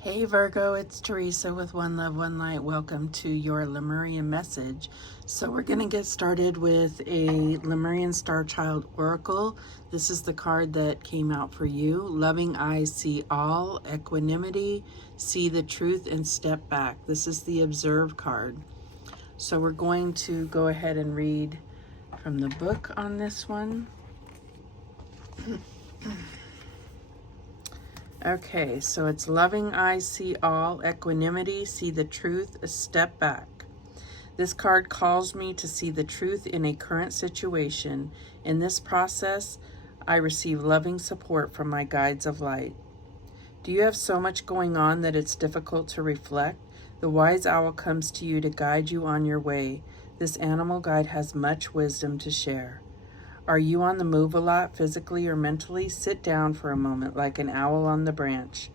Hey Virgo, it's Teresa with One Love, One Light. Welcome to your Lemurian message. So we're going to get started with a Lemurian Star Child Oracle. This is the card that came out for you. Loving eyes see all, equanimity, see the truth, and step back. This is the Observe card. So we're going to go ahead and read from the book on this one. Okay, so it's loving eyes see all, equanimity, see the truth, a step back. This card calls me to see the truth in a current situation. In this process, I receive loving support from my guides of light. Do you have so much going on that it's difficult to reflect? The wise owl comes to you to guide you on your way. This animal guide has much wisdom to share. Are you on the move a lot, physically or mentally? Sit down for a moment like an owl on the branch,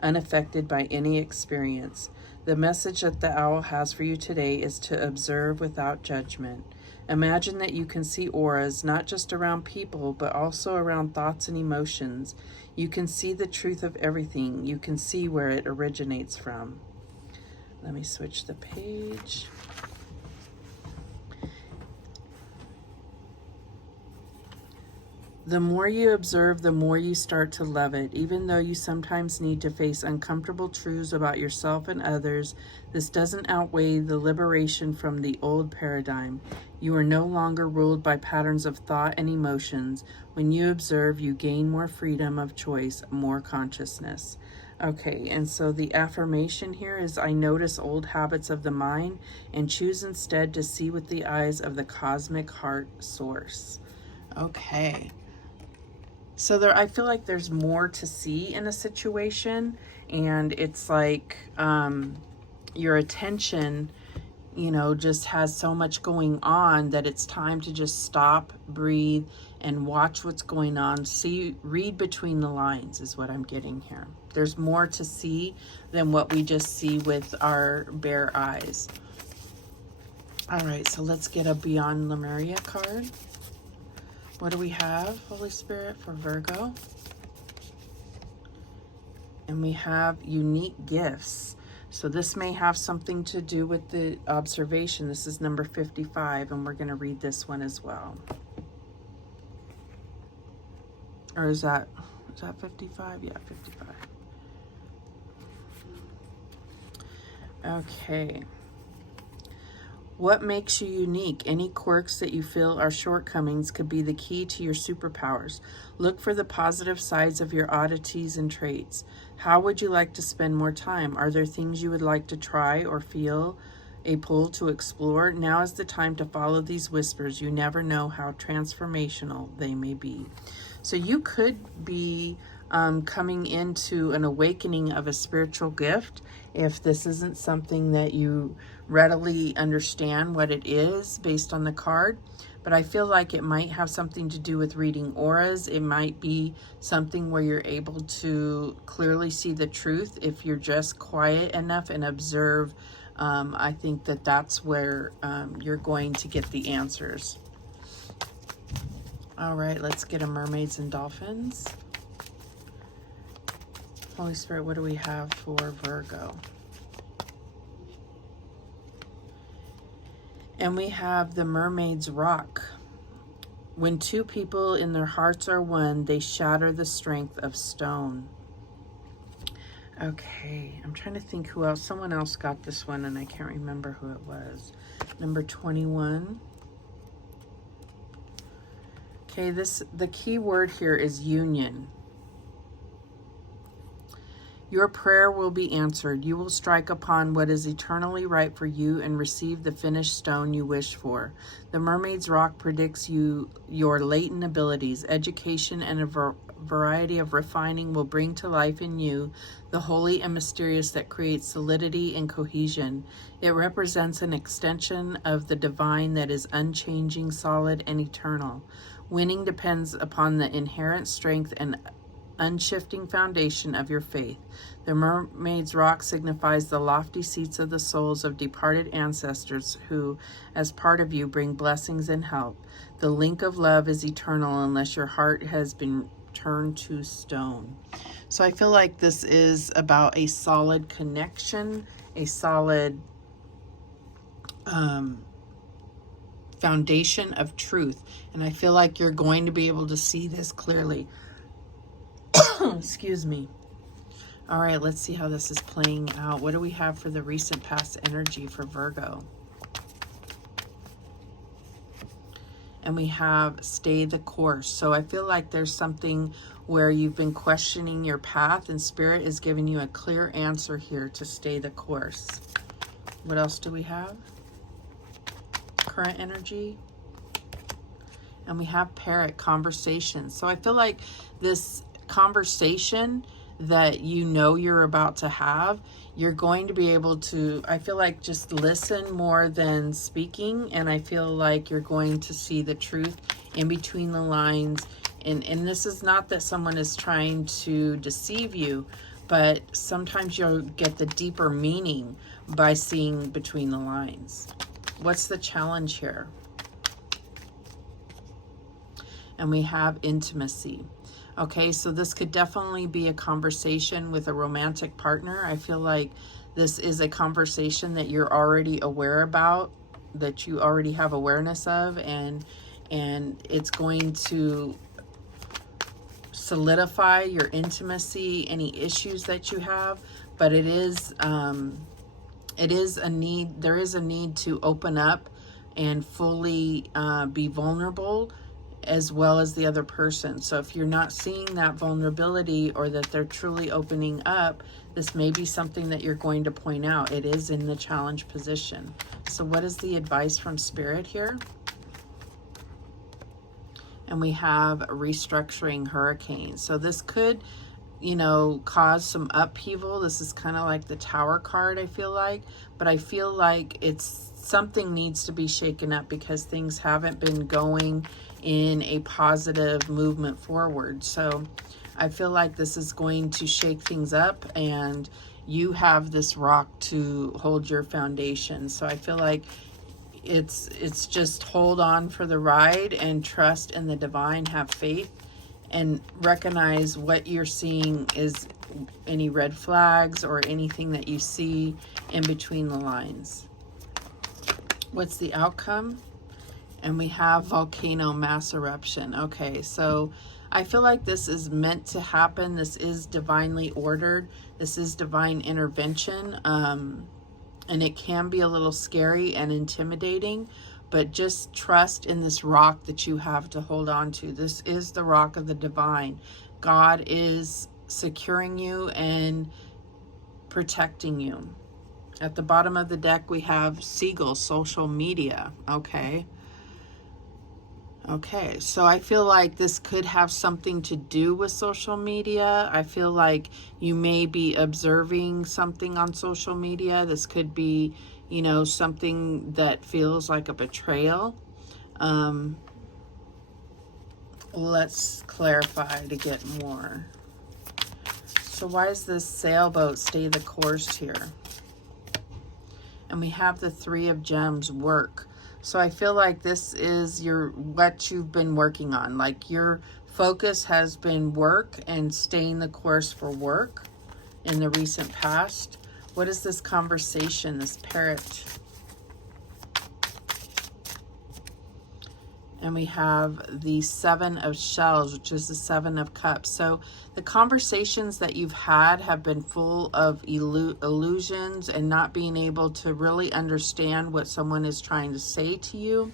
unaffected by any experience. The message that the owl has for you today is to observe without judgment. Imagine that you can see auras, not just around people, but also around thoughts and emotions. You can see the truth of everything. You can see where it originates from. Let me switch the page. The more you observe, the more you start to love it. Even though you sometimes need to face uncomfortable truths about yourself and others, this doesn't outweigh the liberation from the old paradigm. You are no longer ruled by patterns of thought and emotions. When you observe, you gain more freedom of choice, more consciousness. Okay, and so the affirmation here is, I notice old habits of the mind and choose instead to see with the eyes of the cosmic heart source. Okay. So I feel like there's more to see in a situation, and it's like your attention, just has so much going on that it's time to just stop, breathe, and watch what's going on. Read between the lines is what I'm getting here. There's more to see than what we just see with our bare eyes. All right, so let's get a Beyond Lemuria card. What do we have, Holy Spirit, for Virgo? And we have unique gifts. So this may have something to do with the observation. This is number 55, and we're going to read this one as well. Or is that 55? Yeah, 55. Okay. What makes you unique? Any quirks that you feel are shortcomings could be the key to your superpowers. Look for the positive sides of your oddities and traits. How would you like to spend more time? Are there things you would like to try or feel a pull to explore? Now is the time to follow these whispers. You never know how transformational they may be. So you could be coming into an awakening of a spiritual gift if this isn't something that you readily understand what it is based on the card. But I feel like it might have something to do with reading auras. It might be something where you're able to clearly see the truth if you're just quiet enough and observe. I think that that's where you're going to get the answers. All right, let's get a Mermaids and Dolphins. Holy Spirit, what do we have for Virgo? And we have the Mermaid's Rock. When two people in their hearts are one, they shatter the strength of stone. Okay, I'm trying to think who else. Someone else got this one, and I can't remember who it was. Number 21. Okay, the key word here is union. Your prayer will be answered. You will strike upon what is eternally right for you and receive the finished stone you wish for. The Mermaid's Rock predicts your latent abilities. Education and a variety of refining will bring to life in you the holy and mysterious that creates solidity and cohesion. It represents an extension of the divine that is unchanging, solid, and eternal. Winning depends upon the inherent strength and unshifting foundation of your faith. The Mermaid's Rock signifies the lofty seats of the souls of departed ancestors who, as part of you, bring blessings and help. The link of love is eternal unless your heart has been turned to stone. So I feel like this is about a solid connection, a solid foundation of truth. And I feel like you're going to be able to see this clearly. Excuse me. All right, let's see how this is playing out. What do we have for the recent past energy for Virgo? And we have stay the course. So I feel like there's something where you've been questioning your path, and Spirit is giving you a clear answer here to stay the course. What else do we have? Current energy. And we have Parrot, conversation. So I feel like this conversation that you know you're about to have, you're going to be able to, I feel like, just listen more than speaking. And I feel like you're going to see the truth in between the lines. And this is not that someone is trying to deceive you, but sometimes you'll get the deeper meaning by seeing between the lines. What's the challenge here? And we have intimacy. Okay, so this could definitely be a conversation with a romantic partner. I feel like this is a conversation that you're already aware about, that you already have awareness of, and it's going to solidify your intimacy, any issues that you have. But it is a need. There is a need to open up and fully be vulnerable, as well as the other person. So if you're not seeing that vulnerability, or that they're truly opening up, this may be something that you're going to point out. It is in the challenge position. So what is the advice from Spirit here? And we have restructuring hurricane. So this could, you know, cause some upheaval. This is kind of like the Tower card, I feel like. But I feel like it's something needs to be shaken up, because things haven't been going in a positive movement forward. So I feel like this is going to shake things up, and you have this rock to hold your foundation. So I feel like it's just hold on for the ride and trust in the divine, have faith, and recognize what you're seeing is any red flags or anything that you see in between the lines. What's the outcome? And we have volcano mass eruption. Okay, so I feel like this is meant to happen. This is divinely ordered. This is divine intervention. And it can be a little scary and intimidating, but just trust in this rock that you have to hold on to. This is the rock of the divine. God is securing you and protecting you. At the bottom of the deck, we have Seagull, social media. Okay. Okay, so I feel like this could have something to do with social media. I feel like you may be observing something on social media. This could be, you know, something that feels like a betrayal. Let's clarify to get more. So why is this sailboat stay the course here? And we have the Three of Gems, work. So I feel like this is what you've been working on. Like your focus has been work and staying the course for work in the recent past. What is this conversation, this Parrot? And we have the Seven of Shells, which is the Seven of Cups. So the conversations that you've had have been full of illusions and not being able to really understand what someone is trying to say to you.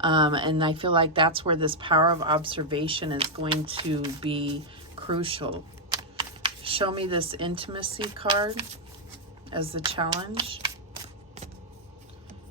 And I feel like that's where this power of observation is going to be crucial. Show me this intimacy card as the challenge.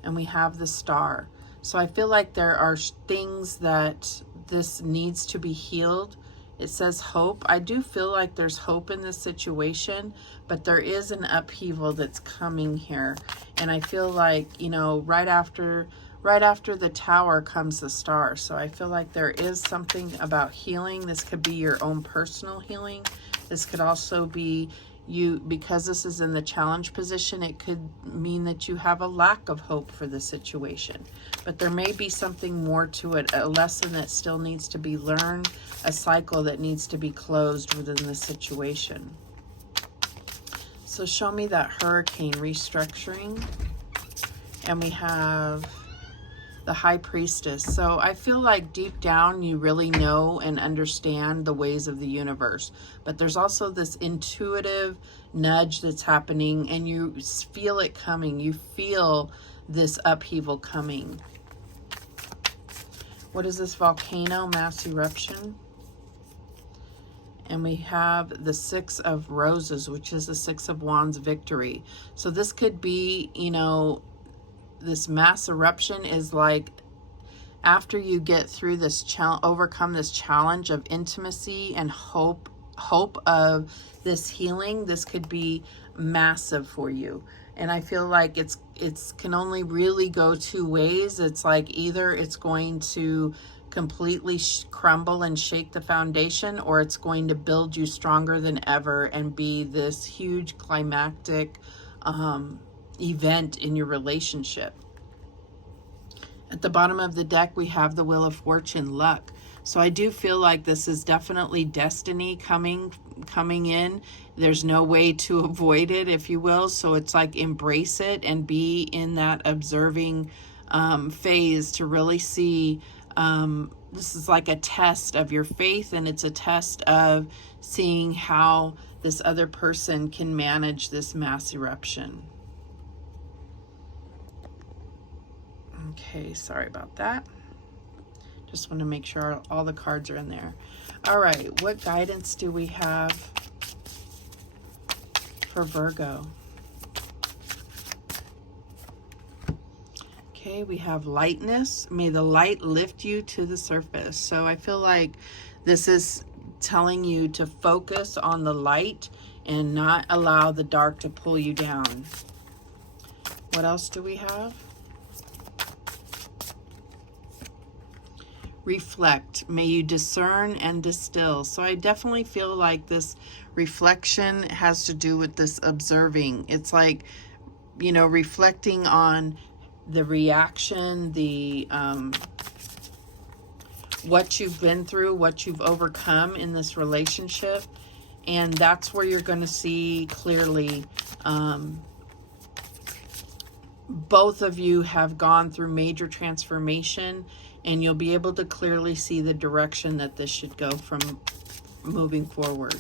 And we have the Star. So I feel like there are things that this needs to be healed. It says hope. I do feel like there's hope in this situation, but there is an upheaval that's coming here. And I feel like, you know, right after the Tower comes the Star. So I feel like there is something about healing. This could be your own personal healing. This could also be because this is in the challenge position, it could mean that you have a lack of hope for the situation. But there may be something more to it, a lesson that still needs to be learned, a cycle that needs to be closed within the situation. So show me that hurricane restructuring. And we have the High Priestess. So I feel like deep down you really know and understand the ways of the universe, but there's also this intuitive nudge that's happening, and you feel it coming. You feel this upheaval coming. What is this? Volcano, mass eruption. And we have the Six of Roses, which is the Six of Wands, victory. So this could be, you know, this mass eruption is like after you get through this overcome this challenge of intimacy and hope of this healing, this could be massive for you. And I feel like it's can only really go two ways. It's like either it's going to completely crumble and shake the foundation, or it's going to build you stronger than ever and be this huge climactic event in your relationship. At the bottom of the deck, we have the Wheel of Fortune, luck. So I do feel like this is definitely destiny coming in. There's no way to avoid it, if you will. So it's like embrace it and be in that observing phase to really see. This is like a test of your faith, and it's a test of seeing how this other person can manage this mass eruption. Okay, sorry about that. Just want to make sure all the cards are in there. All right, what guidance do we have for Virgo? Okay, we have lightness. May the light lift you to the surface. So I feel like this is telling you to focus on the light and not allow the dark to pull you down. What else do we have? Reflect. May you discern and distill. So I definitely feel like this reflection has to do with this observing. It's like, you know, reflecting on the reaction, the what you've been through, what you've overcome in this relationship. And that's where you're going to see clearly both of you have gone through major transformation, and you'll be able to clearly see the direction that this should go from moving forward.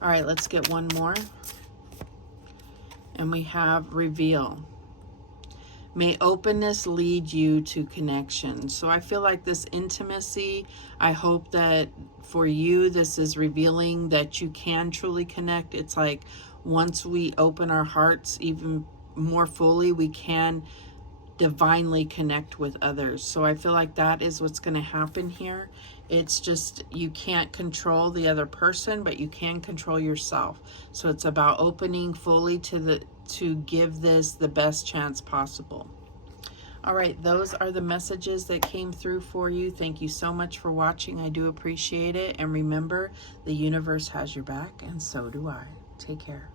All right, let's get one more. And we have reveal. May openness lead you to connection. So I feel like this intimacy, I hope that for you, this is revealing that you can truly connect. It's like once we open our hearts even more fully, we can divinely connect with others. So I feel like that is what's going to happen here. It's just you can't control the other person, but you can control yourself. So it's about opening fully to give this the best chance possible. All right, those are the messages that came through for you. Thank you so much for watching. I do appreciate it. And remember, the universe has your back, and so do I. Take care.